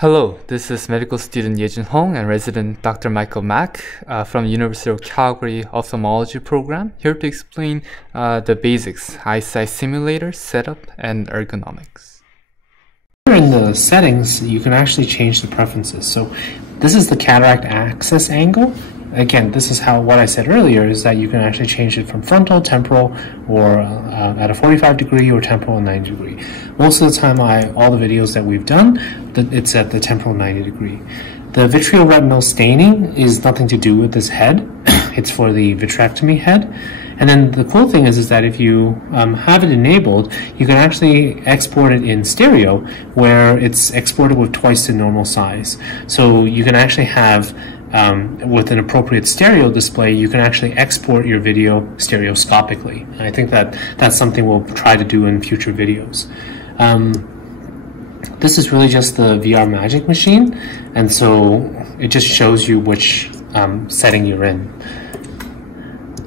Hello, this is medical student Yejun Hong and resident Dr. Michael Mack from University of Calgary Ophthalmology program, here to explain the basics, EyeSi simulator, setup, and ergonomics. Here in the settings, you can actually change the preferences. So this is the cataract axis angle. Again, this is what I said earlier, is that you can actually change it from frontal, temporal, or at a 45 degree or temporal 90 degree. Most of the time, all the videos that we've done, it's at the temporal 90 degree. The vitreoretinal staining is nothing to do with this head. It's for the vitrectomy head. And then the cool thing is that if you have it enabled, you can actually export it in stereo, where it's exported with twice the normal size. So you can actually have with an appropriate stereo display, you can actually export your video stereoscopically. And I think that's something we'll try to do in future videos. This is really just the VR Magic machine, and so it just shows you which setting you're in.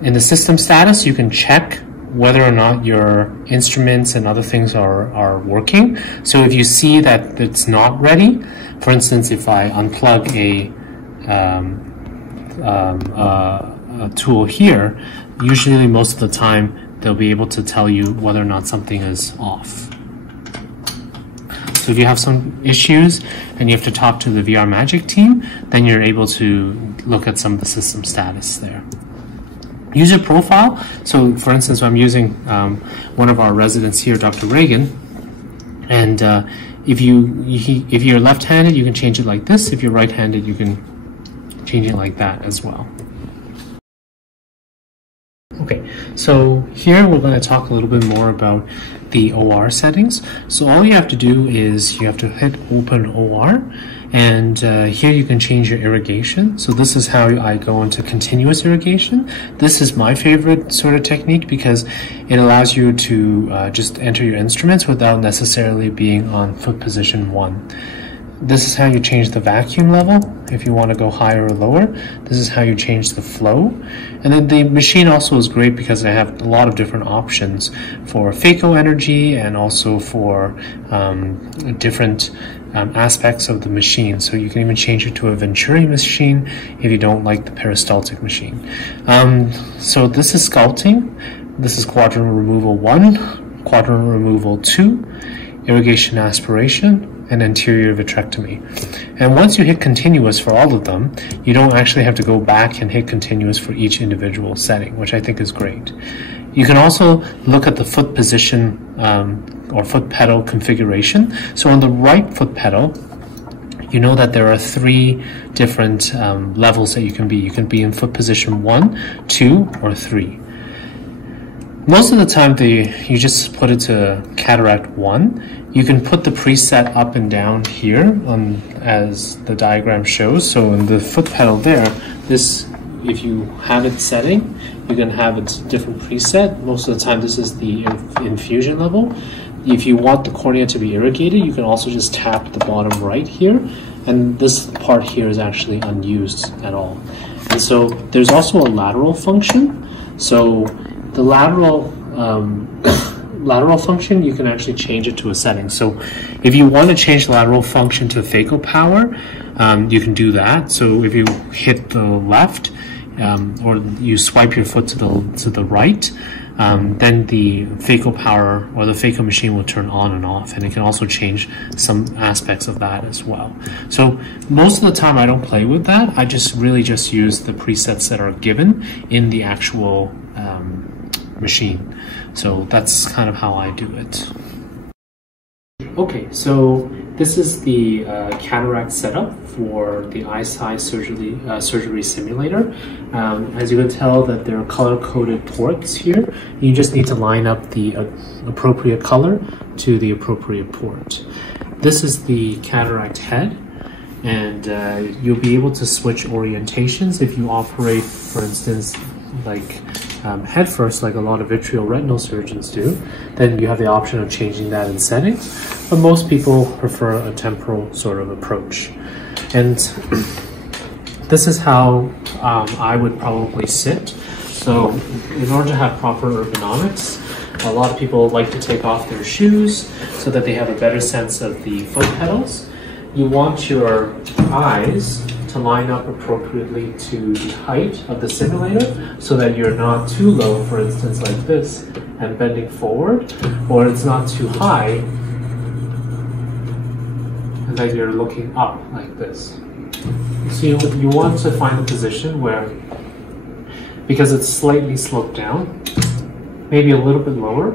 In the system status, you can check whether or not your instruments and other things are working. So if you see that it's not ready, for instance, if I unplug a tool here, usually most of the time they'll be able to tell you whether or not something is off. So if you have some issues and you have to talk to the VR Magic team, then you're able to look at some of the system status there. User profile. So for instance, I'm using one of our residents here, Dr. Reagan, and if you're left-handed, you can change it like this. If you're right-handed, you can change it like that as well. Okay, so here we're going to talk a little bit more about the OR settings. So all you have to do is you have to hit Open OR, and here you can change your irrigation. So this is how I go into continuous irrigation. This is my favorite sort of technique because it allows you to just enter your instruments without necessarily being on foot position 1. This is how you change the vacuum level if you want to go higher or lower. This is how you change the flow. And then the machine also is great because I have a lot of different options for phaco energy and also for different aspects of the machine. So you can even change it to a Venturi machine if you don't like the peristaltic machine. So this is sculpting. This is quadrant removal 1, quadrant removal 2, irrigation aspiration, and anterior vitrectomy. And once you hit continuous for all of them, you don't actually have to go back and hit continuous for each individual setting, which I think is great. You can also look at the foot position or foot pedal configuration. So on the right foot pedal, you know that there are 3 different levels that you can be. You can be in foot position 1, 2, or 3. Most of the time, you just put it to cataract 1. You can put the preset up and down here as the diagram shows. So in the foot pedal there, if you have it setting, you can have its different preset. Most of the time, this is the infusion level. If you want the cornea to be irrigated, you can also just tap the bottom right here. And this part here is actually unused at all. And so there's also a lateral function. So the lateral function, you can actually change it to a setting. So if you want to change lateral function to phaco power, you can do that. So if you hit the left or you swipe your foot to the right, then the phaco power or the phaco machine will turn on and off, and it can also change some aspects of that as well. So most of the time I don't play with that. I really just use the presets that are given in the actual machine. So that's kind of how I do it. Okay, so this is the cataract setup for the EyeSi surgery simulator. As you can tell, that there are color-coded ports here. You just need to line up the appropriate color to the appropriate port. This is the cataract head, and you'll be able to switch orientations if you operate, for instance, like head first, like a lot of vitreoretinal surgeons do. Then you have the option of changing that in settings, but most people prefer a temporal sort of approach. And this is how I would probably sit. So in order to have proper ergonomics, a lot of people like to take off their shoes so that they have a better sense of the foot pedals. you want your eyes to line up appropriately to the height of the simulator so that you're not too low, for instance, like this, and bending forward, or it's not too high and that you're looking up like this. So you want to find a position where, because it's slightly sloped down, maybe a little bit lower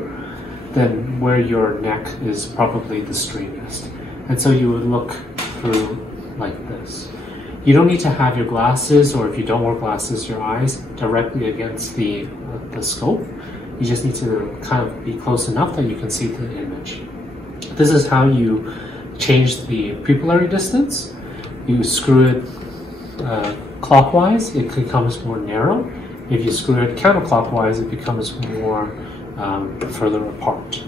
than where your neck is probably the straightest. And so you would look through like this. You don't need to have your glasses, or if you don't wear glasses, your eyes directly against the scope. You just need to kind of be close enough that you can see the image. This is how you change the pupillary distance. You screw it clockwise, it becomes more narrow. If you screw it counterclockwise, it becomes more further apart.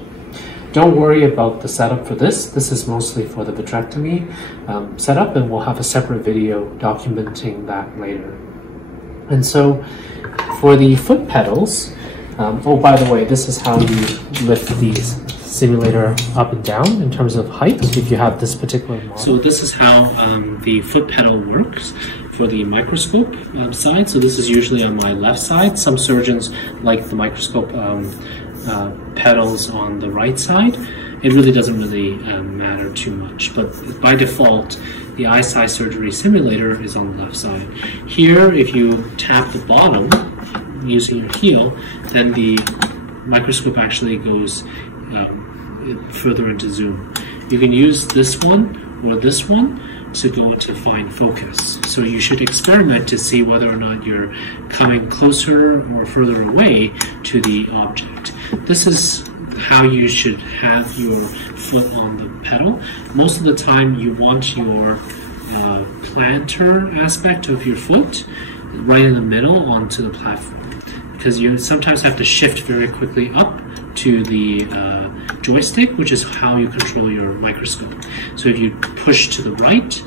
Don't worry about the setup for this. This is mostly for the vitrectomy setup, and we'll have a separate video documenting that later. And so for the foot pedals, oh, by the way, this is how you lift these simulator up and down in terms of height if you have this particular model. So this is how the foot pedal works for the microscope side. So this is usually on my left side. Some surgeons like the microscope pedals on the right side. It really doesn't really matter too much, but by default the EyeSi surgery simulator is on the left side. Here, if you tap the bottom using your heel, then the microscope actually goes further into zoom. You can use this one or this one to go into fine focus. So you should experiment to see whether or not you're coming closer or further away to the object. This is how you should have your foot on the pedal. Most of the time you want your plantar aspect of your foot right in the middle onto the platform, because you sometimes have to shift very quickly up to the joystick, which is how you control your microscope. So if you push to the right,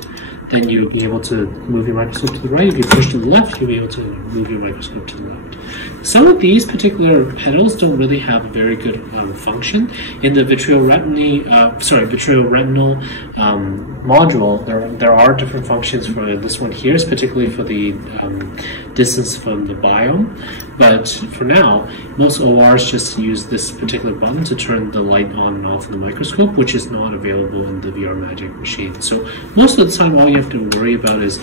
then you'll be able to move your microscope to the right. If you push to the left, you'll be able to move your microscope to the left. Some of these particular pedals don't really have a very good function. In the vitreoretinal module, there are different functions for this one here, particularly for the distance from the biome. But for now, most ORs just use this particular button to turn the light on and off in the microscope, which is not available in the VR Magic machine. So most of the time, all you have to worry about is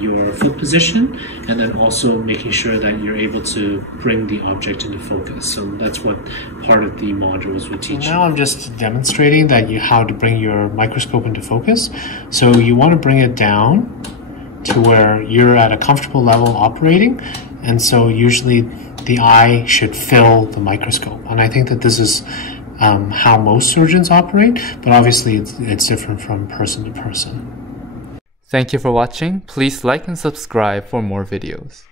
your foot position, and then also making sure that you're able to bring the object into focus. So that's what part of the modules will teach you. Now I'm just demonstrating how to bring your microscope into focus. So you want to bring it down to where you're at a comfortable level operating, and so usually the eye should fill the microscope. And I think that this is how most surgeons operate, but obviously it's different from person to person. Thank you for watching. Please like and subscribe for more videos.